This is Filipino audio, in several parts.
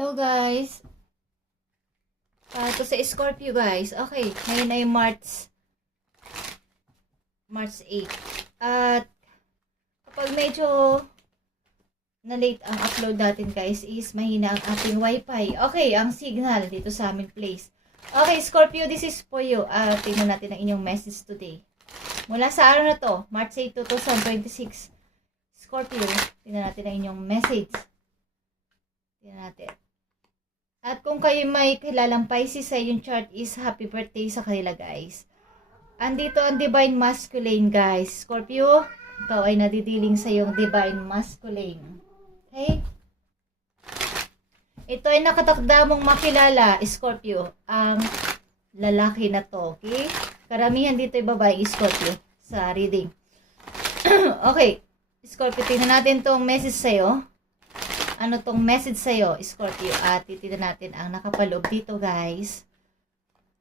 Hello guys! Ito sa Scorpio guys. Okay, ngayon ay March 8. At kapag medyo na-late ang upload natin guys is mahina ang ating wifi. Okay, ang signal dito sa aming place. Okay, Scorpio, this is for you. Tingnan natin ang inyong message today. Mula sa araw na to, March 8, 2026. Scorpio, tingnan natin ang inyong message. Tingnan natin. At kung kayo may kilalang Pisces sa inyong chart is happy birthday sa kanila guys. Andito ang Divine Masculine guys. Scorpio, ikaw ay nadidiling sa iyong Divine Masculine. Okay? Ito ay nakatakda mong makilala, Scorpio, ang lalaki na to. Okay? Karamihan dito ay babae, Scorpio, sa reading. Okay. Scorpio, tingnan natin tong message sa'yo. Ano tong message sa'yo, Scorpio? At titignan natin ang nakapaloob dito, guys.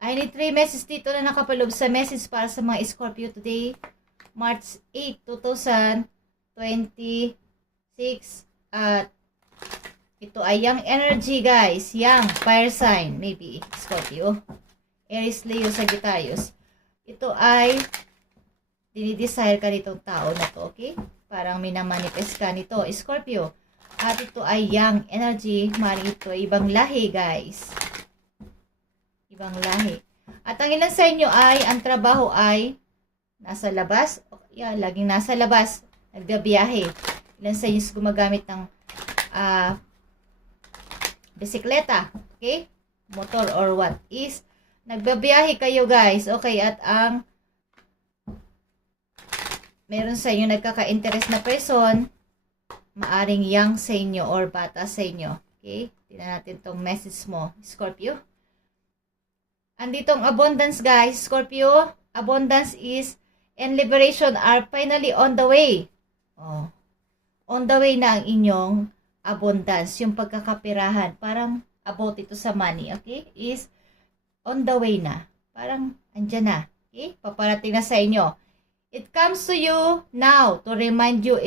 I need 3 messages dito na nakapaloob sa message para sa mga Scorpio today, March 8, 2026. At ito ay young energy, guys. Young, fire sign, maybe, Scorpio. Aries, Leo, Sagittarius. Ito ay dinidesire ka nitong tao na to, okay? Parang minamanifest ka nito, Scorpio. At ito ay young energy. Maring ito ay ibang lahi, guys. Ibang lahi. At ang ilan sa inyo ay, ang trabaho ay nasa labas. Yeah, laging nasa labas. Nagbiyahe. Ilan sa inyo gumagamit ng bisikleta. Okay? Motor or what. Is, nagbiyahe kayo, guys. Okay, at ang meron sa inyo nagkaka-interest na person, maaring young sa inyo or bata sa inyo. Okay? Tingnan natin tong message mo, Scorpio. Andito ang abundance, guys. Scorpio, abundance is and liberation are finally on the way. Oh. On the way na ang inyong abundance. Yung pagkakapirahan. Parang about ito sa money. Okay? Is on the way na. Parang andyan na. Okay? Paparating na sa inyo. It comes to you now to remind you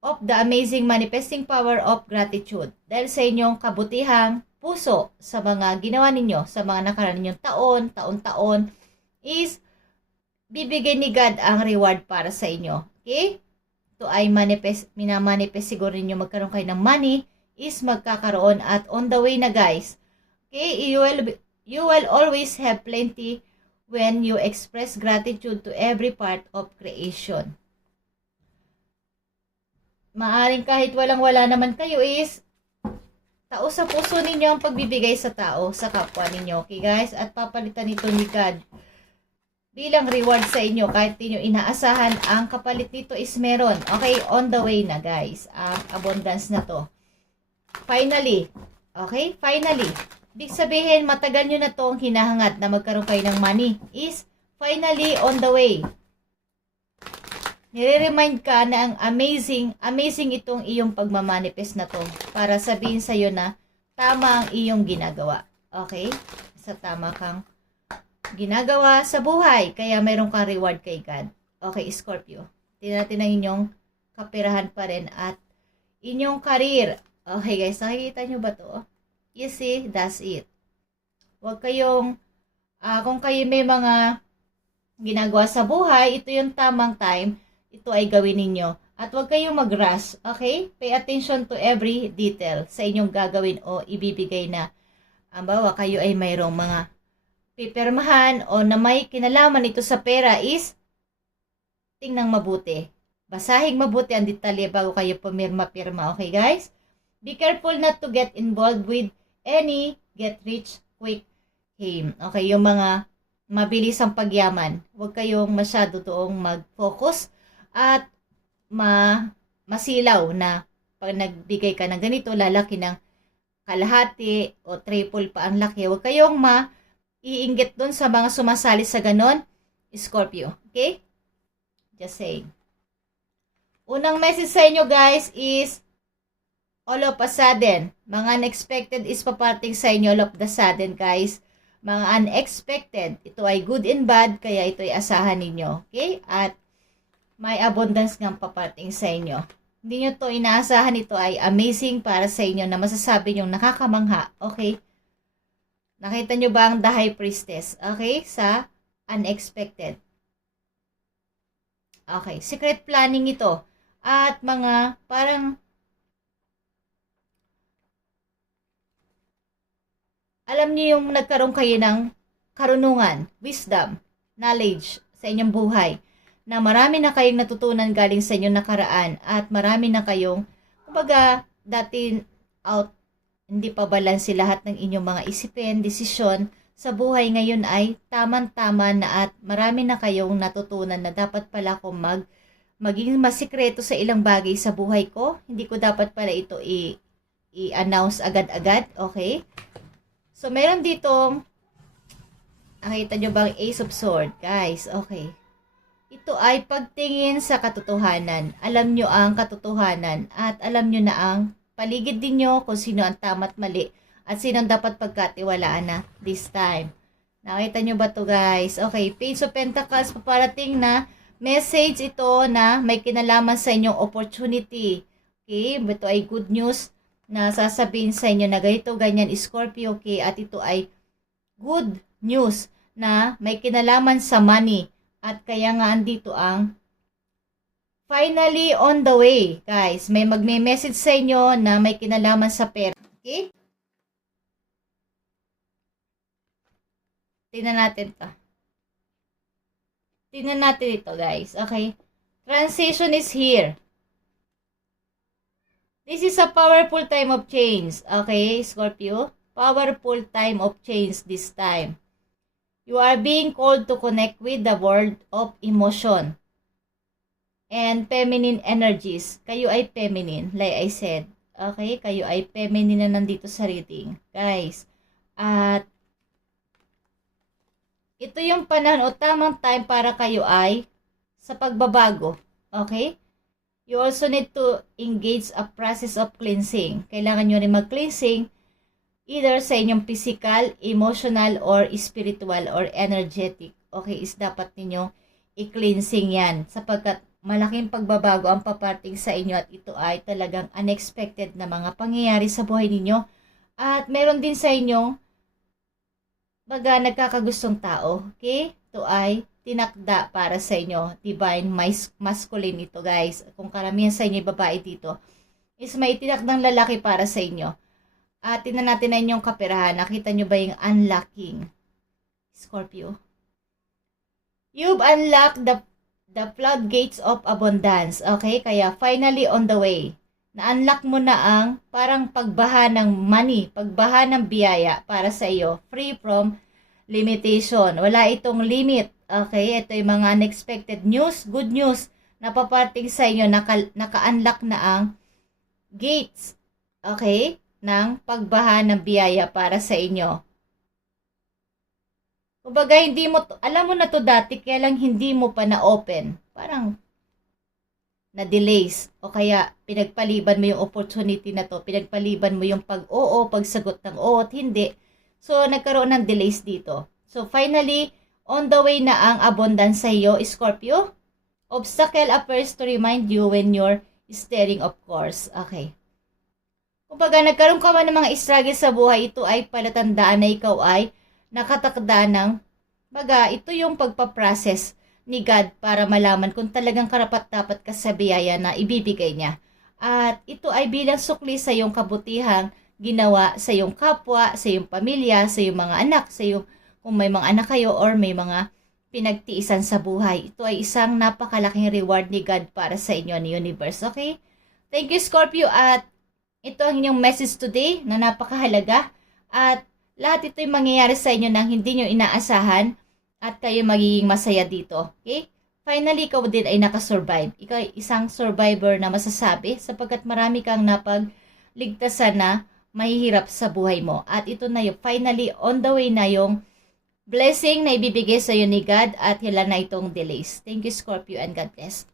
of the amazing manifesting power of gratitude. Dahil sa inyong kabutihang puso sa mga ginawa ninyo, sa mga nakaraan ninyong taon-taon, is bibigay ni God ang reward para sa inyo. Okay? Ito ay minamanifest siguro ninyo magkaroon kayo ng money, is magkakaroon at on the way na guys. Okay? You will always have plenty when you express gratitude to every part of creation. Maaring kahit walang-wala naman kayo is tao sa puso ninyo ang pagbibigay sa tao, sa kapwa ninyo. Okay guys? At papalitan nito ni God bilang reward sa inyo. Kahit di nyo inaasahan, ang kapalit nito is meron. Okay? On the way na guys. Ang abundance na to. Finally. Okay? Finally. Big sabihin, matagal nyo na tong hinahangad na magkaroon kayo ng money. Is finally on the way. Nire-remind ka na ang amazing itong iyong pagmamanifest na to para sabihin sa'yo na tama ang iyong ginagawa. Okay? Sa tama kang ginagawa sa buhay, kaya mayroon kang reward kay God. Okay, Scorpio. Tingnan natin ang inyong kapirahan pa rin at inyong career. Okay guys, nakikita nyo ba to? You see, that's it. Huwag kayong, kung kayo may mga ginagawa sa buhay, ito yung tamang time. Ito ay gawin ninyo. At huwag kayong mag-rush, okay? Pay attention to every detail sa inyong gagawin o ibibigay na. Bawa kayo ay mayroong mga pipirmahan o na may kinalaman ito sa pera is tingnan mabuti. Basahin mabuti ang detalye bago kayo pumirma-pirma, okay guys? Be careful not to get involved with any get rich quick scheme. Okay, yung mga mabilis ang pagyaman. Huwag kayong masyado doong mag-focus at masilaw na pag nagbigay ka ng ganito, lalaki ng kalahati o triple pa ang laki. Huwag kayong maiinggit doon sa mga sumasali sa ganon, Scorpio. Okay? Just saying. Unang message sa inyo guys is all of a sudden. Mga unexpected is paparting sa inyo all of the sudden guys. Mga unexpected. Ito ay good and bad, kaya ito ay asahan ninyo. Okay? At may abundance ng paparting sa inyo. Hindi nyo to inaasahan, ito ay amazing para sa inyo na masasabi nyo nakakamangha. Okay? Nakita nyo ba ang The High Priestess? Okay? Sa unexpected. Okay. Secret planning ito. At mga parang alam niyo yung nagkaroon kayo ng karunungan, wisdom, knowledge sa inyong buhay, na marami na kayong natutunan galing sa inyong nakaraan at marami na kayong, kumbaga, dati hindi pa balanse lahat ng inyong mga isipin, desisyon sa buhay ngayon ay tamang-tama na at marami na kayong natutunan na dapat pala akong maging masikreto sa ilang bagay sa buhay ko. Hindi ko dapat pala ito i-announce agad-agad, okay? So, meron ditong, nakita nyo bang Ace of Swords? Guys, okay. Ito ay pagtingin sa katotohanan. Alam nyo ang katotohanan at alam nyo na ang paligid din nyo kung sino ang tama at mali at sino ang dapat pagkatiwalaan na this time. Nakita nyo ba to guys? Okay, Page of Pentacles, paparating na message ito na may kinalaman sa inyong opportunity. Okay, ito ay good news na sasabihin sa inyo na ganito, ganyan, Scorpio, okay, at ito ay good news na may kinalaman sa money. At kaya nga andito ang finally on the way, guys. May magme-message sa inyo na may kinalaman sa pera. Okay? Tingnan natin to. Tingnan natin ito, guys. Okay? Transition is here. This is a powerful time of change. Okay, Scorpio? Powerful time of change this time. You are being called to connect with the world of emotion and feminine energies. Kayo ay feminine, like I said. Okay, kayo ay feminine na nandito sa reading. Guys, at ito yung panahon o tamang time para kayo ay sa pagbabago. Okay? You also need to engage a process of cleansing. Kailangan nyo rin mag-cleansing either sa inyong physical, emotional, or spiritual, or energetic. Okay, is dapat ninyo i-cleansing yan sapagkat malaking pagbabago ang paparting sa inyo at ito ay talagang unexpected na mga pangyayari sa buhay ninyo. At meron din sa inyong baga nagkakagustong tao. Okay? Ito ay tinakda para sa inyo. Divine masculine ito, guys. Kung karamihan sa inyo babae dito, is may tinakdang lalaki para sa inyo. At tingnan natin na inyong kaperahan. Nakita nyo ba yung unlocking? Scorpio. You've unlocked the floodgates of abundance. Okay? Kaya finally on the way. Na-unlock mo na ang parang pagbaha ng money, pagbaha ng biyaya para sa iyo. Free from limitation. Wala itong limit. Okay, ito yung mga unexpected news, good news na paparting sa inyo, naka-unlock na ang gates, okay, ng pagbaha ng biyaya para sa inyo. Kumbaga, hindi mo, alam mo na to dati, kaya lang hindi mo pa na-open. Parang, na-delays, o kaya pinagpaliban mo yung opportunity na to, pinagpaliban mo yung pag-oo, pagsagot ng oo at hindi. So, nagkaroon ng delays dito. So, finally, on the way na ang abundance sa iyo, Scorpio. Obstacle appears to remind you when you're steering, of course. Okay. Kumbaga, nagkaroon ka man ng mga struggle sa buhay, ito ay palatandaan na ikaw ay nakatakda ng, baga, ito yung pagpaprocess ni God para malaman kung talagang karapat-dapat ka sa biyaya na ibibigay niya. At ito ay bilang sukli sa iyong kabutihang ginawa sa iyong kapwa, sa iyong pamilya, sa iyong mga anak, sa iyong kung may mga anak kayo or may mga pinagtiisan sa buhay. Ito ay isang napakalaking reward ni God para sa inyo ni Universe. Okay? Thank you, Scorpio. At ito ang inyong message today na napakahalaga. At lahat ito ay mangyayari sa inyo nang hindi nyo inaasahan at kayo magiging masaya dito. Okay? Finally, ikaw din ay nakasurvive. Ikaw ay isang survivor na masasabi sapagkat marami kang napagligtasan na mahihirap sa buhay mo. At ito na yung finally on the way na yung blessing na ibibigay sa iyo ni God at hila na itong delays. Thank you, Scorpio, and God bless.